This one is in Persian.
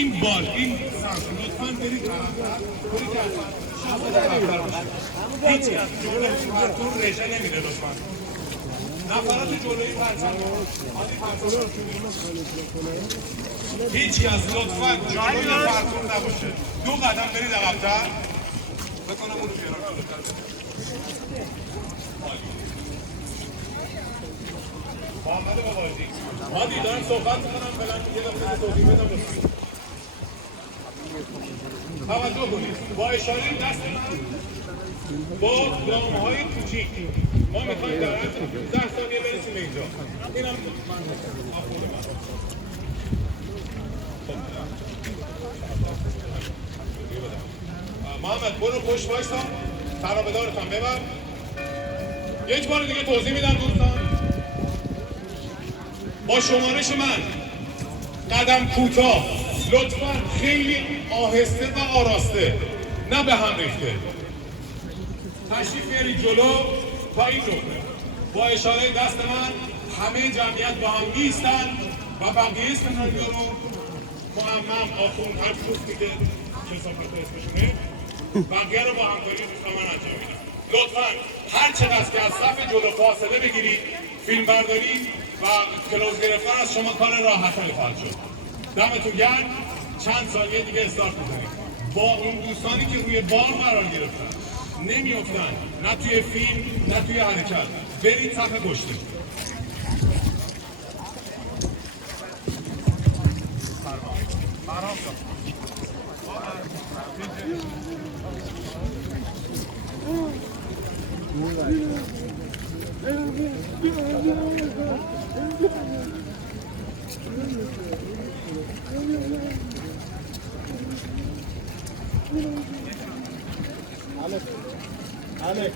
این بال این سمت لطفاً برید طرفتر برید طرفتر باشه هیچی از جلوی پرتون رژه نمیره لطفاً نفرات جلوی پرتون هیچی از لطفاً جلوی پرتون نباشه دو قدم برید عقب‌تر بکنم اون محمد باباجی هادی دارم صحبت میکنم فلان یه دفعه توضیح بدم توجه کنید با اشاره دست من با گام‌های کوچیک ما میخوایم در عرض 15 ثانیه برسیم اینجا اینم محمد برو پشت وایسا ترابه‌دارتان ببر یک بار دیگه توضیح میدم دوستان با شمارش من قدم کوتاه لطفاً خیلی آهسته و آراسته نه به هم ریخته تشریف بیارید جلو تا این نقطه با اشاره دست من همه جمعیت با هم میستن و بقیه سناریو رو معمم آخوند هر دوستی که کسافت اسمشونه بقیه رو با همکاری دوستان من انجام میدم لطفاً هر چقدر که از صف جلو فاصله بگیرید فیلم برداری و کلوز گرفتن از شما کار راحت‌تری خواهد شد دمتون گرم چند ثانیه دیگه استارت می‌کنیم با اون دوستانی که روی بار قرار گرفتن نمی‌افتن نه توی فیلم نه توی حرکت برید صف پشتی Alex.